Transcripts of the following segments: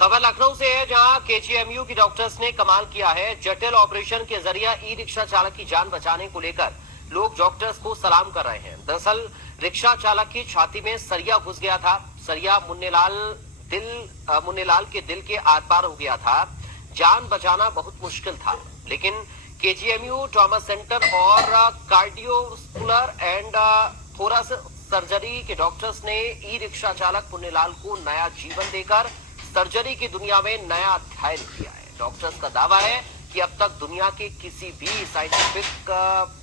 खबर लखनऊ से है, जहां केजीएमयू की डॉक्टर्स ने कमाल किया है। जटिल ऑपरेशन के जरिए ई रिक्शा चालक की जान बचाने को लेकर लोग डॉक्टर्स को सलाम कर रहे हैं। दरअसल रिक्शा चालक की छाती में सरिया घुस गया था। सरिया मुन्नेलाल के दिल के आर पार हो गया था। जान बचाना बहुत मुश्किल था, लेकिन केजीएमयू ट्रॉमा सेंटर और कार्डियोवैस्कुलर एंड थोरैसिक सर्जरी के डॉक्टर्स ने ई रिक्शा चालक मुन्नेलाल को नया जीवन देकर सर्जरी की दुनिया में नया अध्याय लिख दिया है। डॉक्टर्स का दावा है कि अब तक दुनिया के किसी भी साइंटिफिक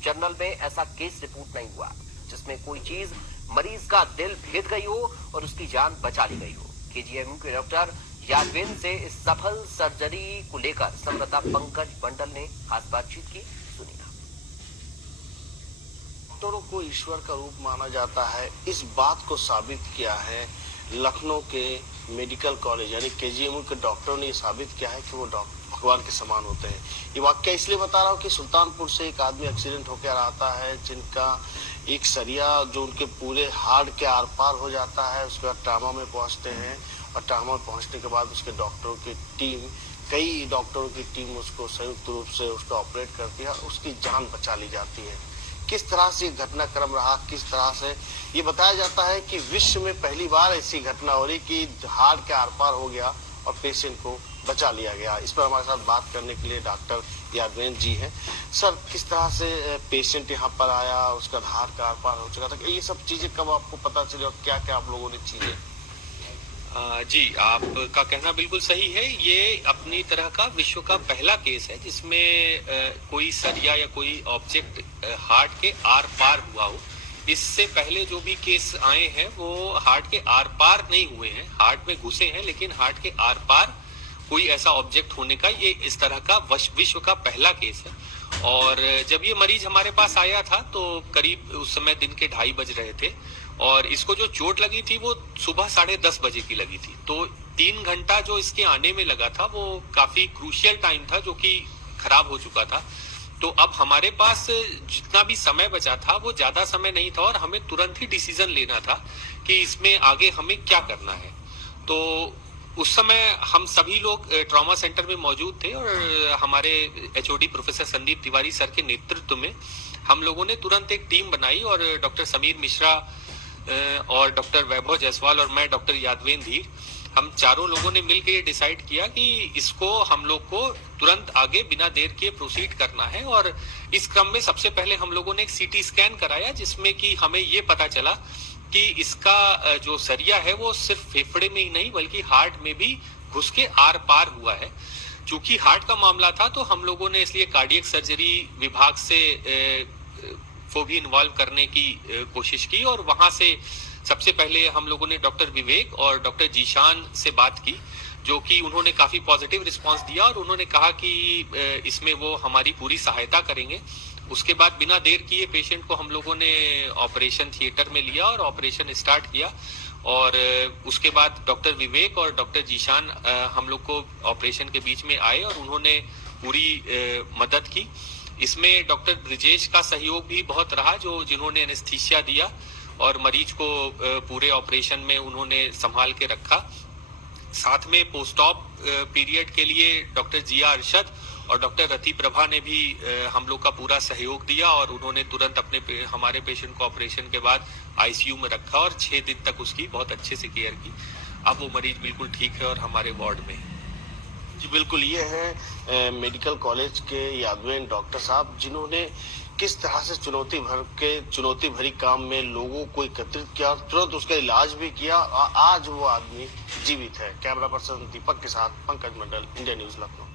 जर्नल में ऐसा केस रिपोर्ट नहीं हुआ जिसमें कोई चीज मरीज का दिल भेद गई हो और उसकी जान बचा ली गई हो। केजीएमयू के डॉक्टर यादवेंद्र से इस सफल सर्जरी को लेकर संवाददाता पंकज मंडल ने खास बातचीत की। सुनिए। डॉक्टरों को ईश्वर का रूप माना जाता है, इस बात को साबित किया है लखनऊ के मेडिकल कॉलेज यानी केजीएमयू के डॉक्टरों ने ये साबित किया है कि वो भगवान के समान होते हैं। ये वाक्य इसलिए बता रहा हूँ कि सुल्तानपुर से एक आदमी एक्सीडेंट होकर आता है, जिनका एक सरिया जो उनके पूरे हार्ट के आर पार हो जाता है। उसके बाद ट्रामा में पहुंचते हैं और ट्रामा में पहुंचने के बाद उसके डॉक्टरों की टीम, कई डॉक्टरों की टीम उसको संयुक्त रूप से उसको ऑपरेट करती है, उसकी जान बचा ली जाती है। किस तरह से घटनाक्रम रहा, किस तरह से ये बताया जाता है कि विश्व में पहली बार ऐसी घटना हो रही कि हार्ट के आर पार हो गया और पेशेंट को बचा लिया गया। इस पर हमारे साथ बात करने के लिए डॉक्टर यादवेंद्र जी हैं। सर, किस तरह से पेशेंट यहाँ पर आया, उसका हार्ट का आर पार हो चुका था, ये सब चीजें कब आपको पता चली और क्या क्या आप लोगों ने चीजें? जी, आपका कहना बिल्कुल सही है। ये अपनी तरह का विश्व का पहला केस है जिसमें कोई सरिया या कोई ऑब्जेक्ट हार्ट के आर पार हुआ हो। इससे पहले जो भी केस आए हैं वो हार्ट के आर पार नहीं हुए हैं, हार्ट में घुसे हैं, लेकिन हार्ट के आर पार कोई ऐसा ऑब्जेक्ट होने का ये इस तरह का विश्व का पहला केस है। और जब ये मरीज हमारे पास आया था तो करीब उस समय दिन के 2:30 बज रहे थे और इसको जो चोट लगी थी वो सुबह 10:30 बजे की लगी थी। तो 3 घंटा जो इसके आने में लगा था वो काफी क्रूशियल टाइम था, जो कि खराब हो चुका था। तो अब हमारे पास जितना भी समय बचा था वो ज्यादा समय नहीं था और हमें तुरंत ही डिसीजन लेना था कि इसमें आगे हमें क्या करना है। तो उस समय हम सभी लोग ट्रॉमा सेंटर में मौजूद थे और हमारे HOD professor Sandeep Tiwari sir के नेतृत्व में हम लोगों ने तुरंत एक टीम बनाई और डॉक्टर समीर मिश्रा और डॉक्टर वैभव जायसवाल और मैं डॉक्टर यादवेंद्र, हम चारों लोगों ने मिलकर ये डिसाइड किया कि इसको हम लोग को तुरंत आगे बिना देर किए प्रोसीड करना है। और इस क्रम में सबसे पहले हम लोगों ने एक सीटी स्कैन कराया, जिसमें कि हमें ये पता चला कि इसका जो सरिया है वो सिर्फ फेफड़े में ही नहीं बल्कि हार्ट में भी घुस के आर पार हुआ है। चूंकि हार्ट का मामला था तो हम लोगों ने इसलिए कार्डियक सर्जरी विभाग से को भी इन्वॉल्व करने की कोशिश की और वहां से सबसे पहले हम लोगों ने डॉक्टर विवेक और डॉक्टर जीशान से बात की, जो कि उन्होंने काफी पॉजिटिव रिस्पांस दिया और उन्होंने कहा कि इसमें वो हमारी पूरी सहायता करेंगे। उसके बाद बिना देर किए पेशेंट को हम लोगों ने ऑपरेशन थिएटर में लिया और ऑपरेशन स्टार्ट किया। और उसके बाद डॉक्टर विवेक और डॉक्टर जीशान हम लोग को ऑपरेशन के बीच में आए और उन्होंने पूरी मदद की। इसमें डॉक्टर ब्रिजेश का सहयोग भी बहुत रहा, जिन्होंने एनेस्थीसिया दिया और मरीज को पूरे ऑपरेशन में उन्होंने संभाल के रखा। साथ में पोस्ट ऑप पीरियड के लिए डॉक्टर जिया अरशद और डॉक्टर रति प्रभा ने भी हम लोग का पूरा सहयोग दिया और उन्होंने तुरंत हमारे पेशेंट को ऑपरेशन के बाद आईसीयू में रखा और 6 दिन तक उसकी बहुत अच्छे से केयर की। अब वो मरीज बिल्कुल ठीक है और हमारे वार्ड में है। जी बिल्कुल, ये है मेडिकल कॉलेज के यादवेंद्र डॉक्टर साहब, जिन्होंने किस तरह से चुनौती भरी काम में लोगों को एकत्रित किया और तुरंत उसका इलाज भी किया। आज वो आदमी जीवित है। कैमरा पर्सन दीपक के साथ पंकज मंडल, इंडिया न्यूज लखनऊ।